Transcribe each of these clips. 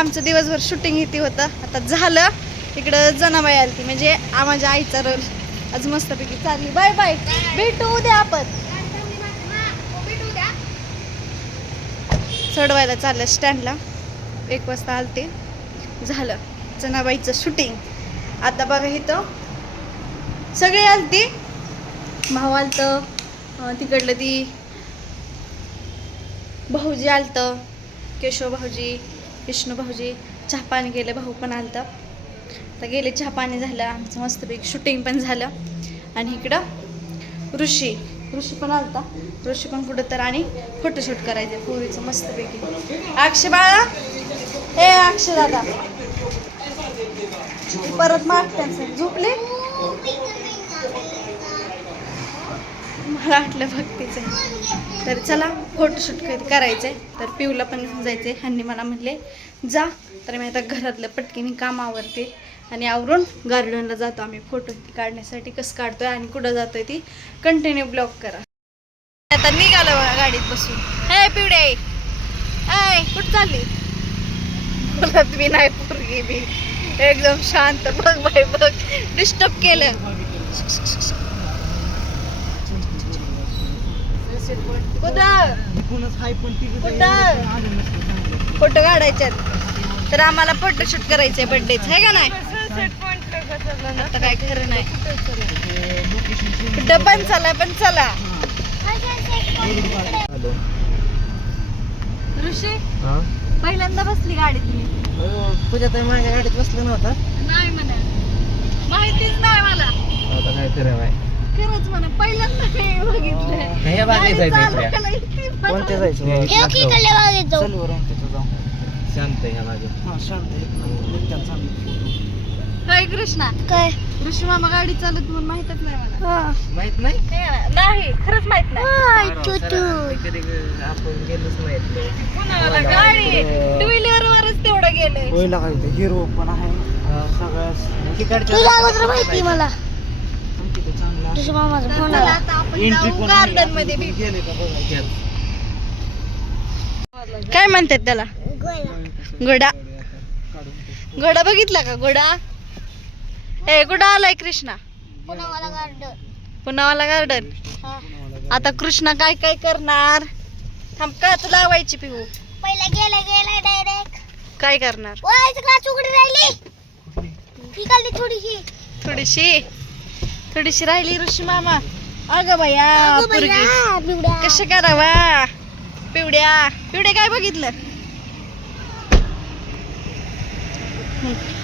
आमचं दिवसभर शूटिंग इथे होतं. आता झालं. इकडं जनाबाई आली ती म्हणजे माझ्या आईचा रोल. आज मस्तपैकी चालली. बाय बाय, भेटू उद्या आपण. चढवायला चाललं स्टँडला. 1 वाजता आलते. झालं जनाबाईचं शूटिंग. आता बघा इथं सगळे आलते. भाऊ आलतं, तिकडलं ती भाऊजी आलतं, केशव भाऊजी, विष्णू भाऊजी. चहा पाणी गेलं. भाऊ पण आलतं. आता गेले, चहा पाणी झालं आमचं मस्तपैकी. शूटिंग पण झालं. आणि इकडं ऋषी पण आलता. ऋषी पण कुठं तर आणि फोटोशूट करायचं पोरीचं मस्तपैकी. अक्षय बाळा, ए अक्षय दादा परत मागतात झोपले. मला वाटलं भक्तीचं. तर चला फोटोशूट करायचंय. तर पिऊला पण घेऊन जायचंय. ह्यांनी मला म्हणले जा. तर मी आता घरातलं पटकीने काम आवरते आणि आवरून गार्डनला जातो आम्ही फोटो काढण्यासाठी. कसं काढतोय आणि कुठं जातोय ती कंटिन्यू ब्लॉग करा. आता निघालो बघा गाडीत बसून. हे पिवडे, ऐ कुठं चालली? बोलत मी नाही पोरगी मी एकदम शांत. बघ बाई बघ, डिस्टर्ब केलं. फोटो काढायच्यात. तर आम्हाला फोटोशूट करायचंय बर्थडेच आहे का नाही. आता काय खरं नाही. कुठं पण चला पण चला. ऋषी पहिल्यांदा बसली गाडीत मी. तुझ्या तर माझ्या गाडीत बसलं नव्हता. नाही म्हणा, माहितीच नाही मला. आता काय खरं आहे खरंच म्हणा, पहिल्यांदा हे बघितलं. हे बागेत जायचं. कोणत्या जायचं? चल वरून तिथं जाऊ. शांत ह्या बागेत. हा शांत काय कृष्णा, काय ऋषी मामा गाडी चालत म्हणून माहितच नाही मला. माहित नाही. नाही खरंच माहित नाही. कधी आपण गेलोच माहित नाही. कुणाला गाडी टू व्हीलर वरच तेवढं गेलंय. हिरो पण आहे सगळ्यात. माहिती मला. गार्डन मध्ये काय म्हणतात त्याला? घोडा. घोडा बघितला का? घोडा. ए कुठं आलाय कृष्णा? पुनावाला गार्डन. आता कृष्णा काय काय करणार? थांब का तू लावायची पिऊ. पहिला गेला डायरेक्ट. काय करणार? क्लास उघडी राहिली. थोडीशी राहिली ऋषी मामा. अगं बाया कसं करावा? पिवड्या काय बघितलं?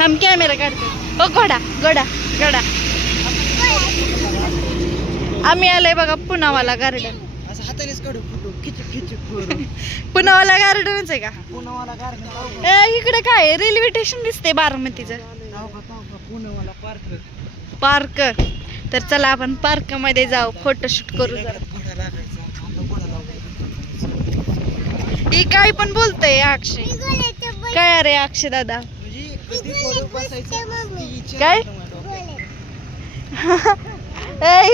हम कॅमेरा काढतो. ओ घोडा. आम्ही आलोय बघा पुनावाला गार्डन. पुनावाला गार्डनच आहे का? इकडे काय रेल्वे स्टेशन दिसते बारामतीचं. पार्क. तर चला आपण पार्क मध्ये जाऊ, फोटोशूट करू जरा. ही काय पण बोलतय अक्षय. काय अरे अक्षय दादा काय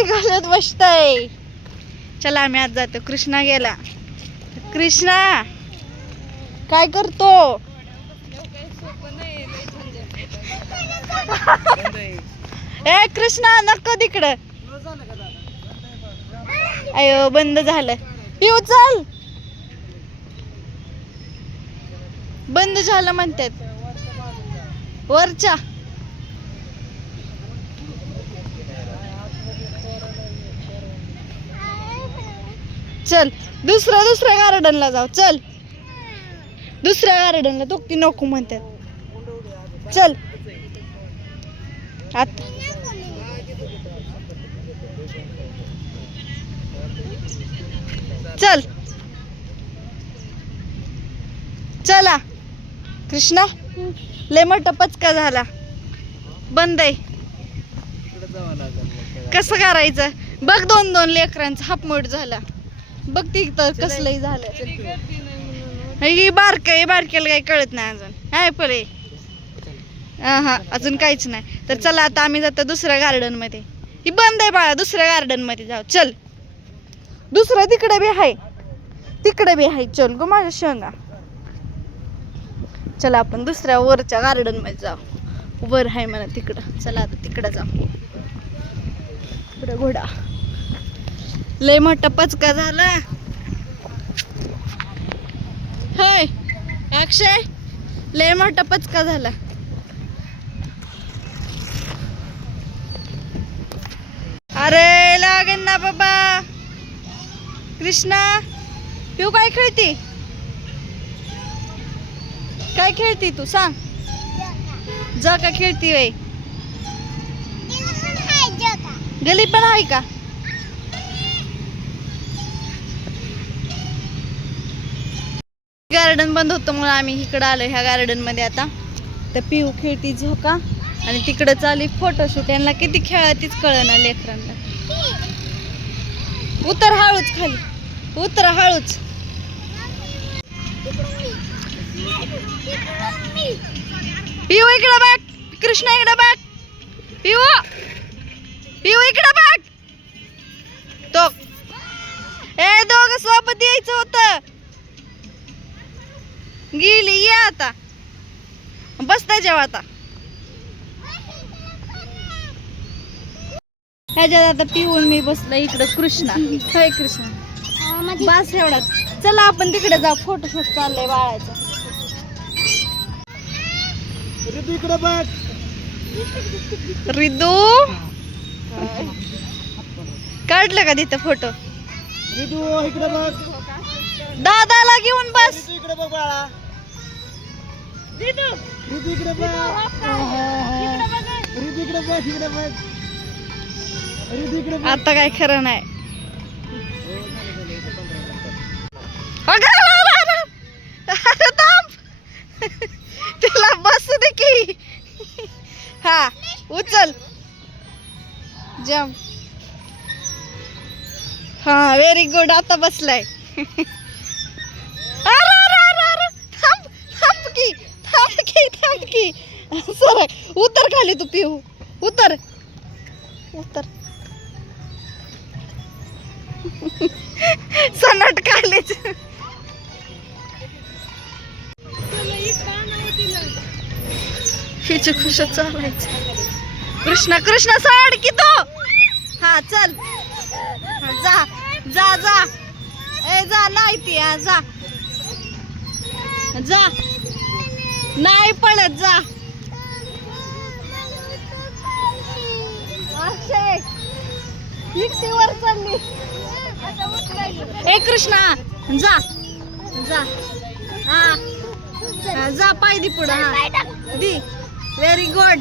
घालत बसतय. चला आम्ही आज जातो. कृष्णा गेला. कृष्णा काय करतो? ए कृष्णा नको तिकडं. अयो बंद झालं. पिऊ चल. बंद झालं म्हणतात वरच्या. चल दुसऱ्या गार्डनला जाऊ. चल दुसऱ्या गार्डनला. तो ती नको म्हणतात. चल आता. चल चला कृष्णा. लय मोठा पचका झाला. बंद आहे. कसं करायचं बघ. 2 लेकरांचा हापमोड झाला बघ. ती तर कसलंही झालं. ही बारक्याला काही कळत नाही अजून. हाय परे हा अजून काहीच नाही. तर चला आता आम्ही जातो दुसऱ्या गार्डन मध्ये. ही बंद आहे बाळा. दुसऱ्या गार्डन मध्ये जाऊ. चल दुसरं तिकडे बी आहे. चल गो माझ्या शेंगा. चला आपण दुसऱ्या वरच्या गार्डन मध्ये जाऊ. वर आहे मला तिकडं. चला आता तिकडं जाऊ. तिकडं घोडा लय मोठा पचका झाला. होय अक्षय, लय मोठा पचका झाला. अरे लागेल ना बाबा. कृष्णा पिऊ काय खेळती? काय खेळती तू सांग? जा का खेळती वय? गली पण आहे का? गार्डन बंद होतं म्हणून आम्ही इकडं आलो ह्या गार्डन मध्ये. आता तर पिऊ खेळती झोका आणि तिकडं चालू फोटोशूट. यांना किती खेळातीच कळना लेकरांना. उतर हळूच खाली, उतर हळूच. पिऊ इकडं बघ. कृष्णा इकडं बघ. पिऊ पिऊ इकडं बघ. तो ए दोघं सोबत यायचं होतं. गेली. ये आता बसता जेव्हा. आता ह्याच्यात आता पिऊन मी बसला इकडं. कृष्णा होय कृष्णा बस एवढाच. चला आपण तिकडे जाऊ. फोटोशूट चाललंय बाळाचं. इकडे बघ. रिदू काढलं का तिथं फोटो? रिदू इकडे बघ. दादाला घेऊन बस. इकडे बघ बाळा. रिदू इकडे बघ. रिदू इकडे बघ. इकडे बघ. रिदू इकडे बघ. आता काय खरं नाही. अरे थांब. तिला बसू दे की. हा उचल जम. हा व्हेरी गुड. आता बसलाय. अरे अरे अरे अरे थांब थांब की. थांब की थांब की. सर उतर खाली तू पिऊ. उतर उतर. सनट खालीच. हिच खुश चालायचं. कृष्णा कृष्णा साड की तो. हा चल. हा, जा जा जा. ए जा. नाही ती. हा जा जा. नाही पळत जा. अक्षय एकटी वर चालली. ए कृष्णा जा जा. हा जा. पाय दी पुढं. हा दी. Very good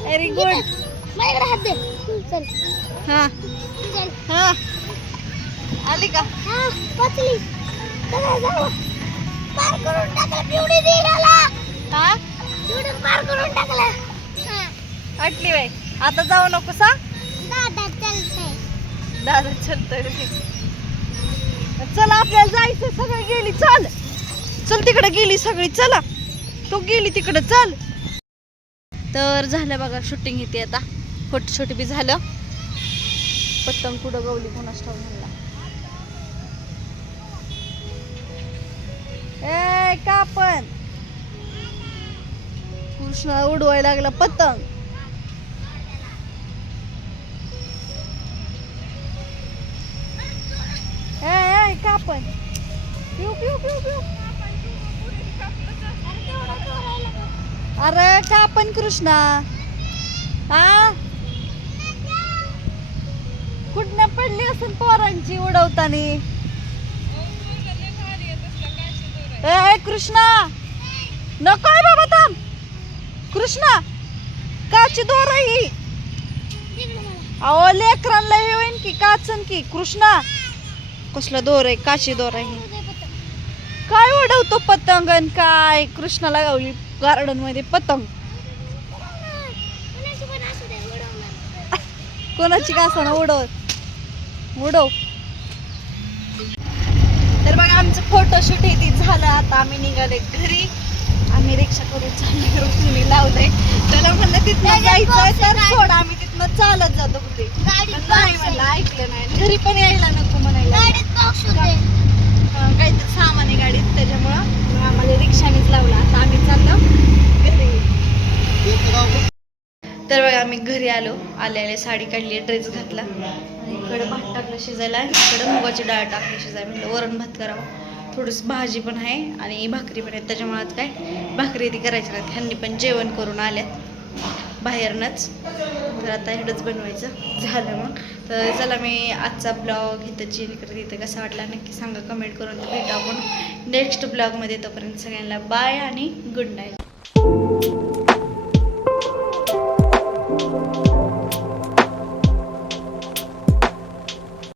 very good. हा हा आली का? अटली बाई. आता जाऊ नको सा. दादा चलतोय. चला आपल्याला जायचं. सगळी गेली. चल चल तिकडे गेली सगळी. चला तो गेली तिकडे. चल. तर झालं बघा शूटिंग इथे. आता फोटोशूट बी झालं. पतंग कुठं गवली कोणाच ठाऊक म्हणला. ए का पण कृष्णा उडवायला लागला पतंग. ए का पण पिऊ पिऊ पिऊ पिऊ. अरे का पण कृष्णा. हा कुठनं पडली असून पोरांची उडवतानी. ए कृष्णा नको बाबा थांब. कृष्णा काची दोर ही. अहो लेकरांना हे होईन की काचन की. कृष्णा कसला दोर आहे? काची दोर आहे. काय उडवतो पतंगन काय? कृष्णाला गावली गार्डन मध्ये पतंग. कोणाची का असं उडव उडव. तर बघा आमचं फोटोशूट इथे झालं. आता आम्ही निघाले घरी. आम्ही रिक्षा करून चाललो. रुक्मिणी लावलंय. त्याला म्हणलं तिथनं जायचं तर सोड. आम्ही तिथनं चालत जातो कुठे. नाही म्हणलं ऐकलं नाही. घरी पण यायला नको म्हणायला. काहीतरी सामान आहे गाडीत त्याच्यामुळं आम्हाला रिक्षानेच लावला. आता आम्ही चाललो घरी. तर बघा आम्ही घरी आले साडी काढली, ड्रेस घातला आणि इकडं भात टाकलं शिजायला, इकडं मुगाची डाळ टाकली शिजायला. म्हणलं वरण भात करावं, थोडीशी भाजी पण आहे आणि भाकरी पण आहे. त्याच्यामुळे आज काय भाकरी ती करायची नाही. ह्यांनी पण जेवण करून आल्यात बाहेरनंच, तर आता एवढंच बनवायचं झालं. मग तर चला, मी आजचा ब्लॉग इथं चेंज करते. इथं कसा वाटला नक्की सांगा कमेंट करून. भेटू आपण नेक्स्ट ब्लॉगमध्ये. तोपर्यंत सगळ्यांना बाय आणि गुड नाईट.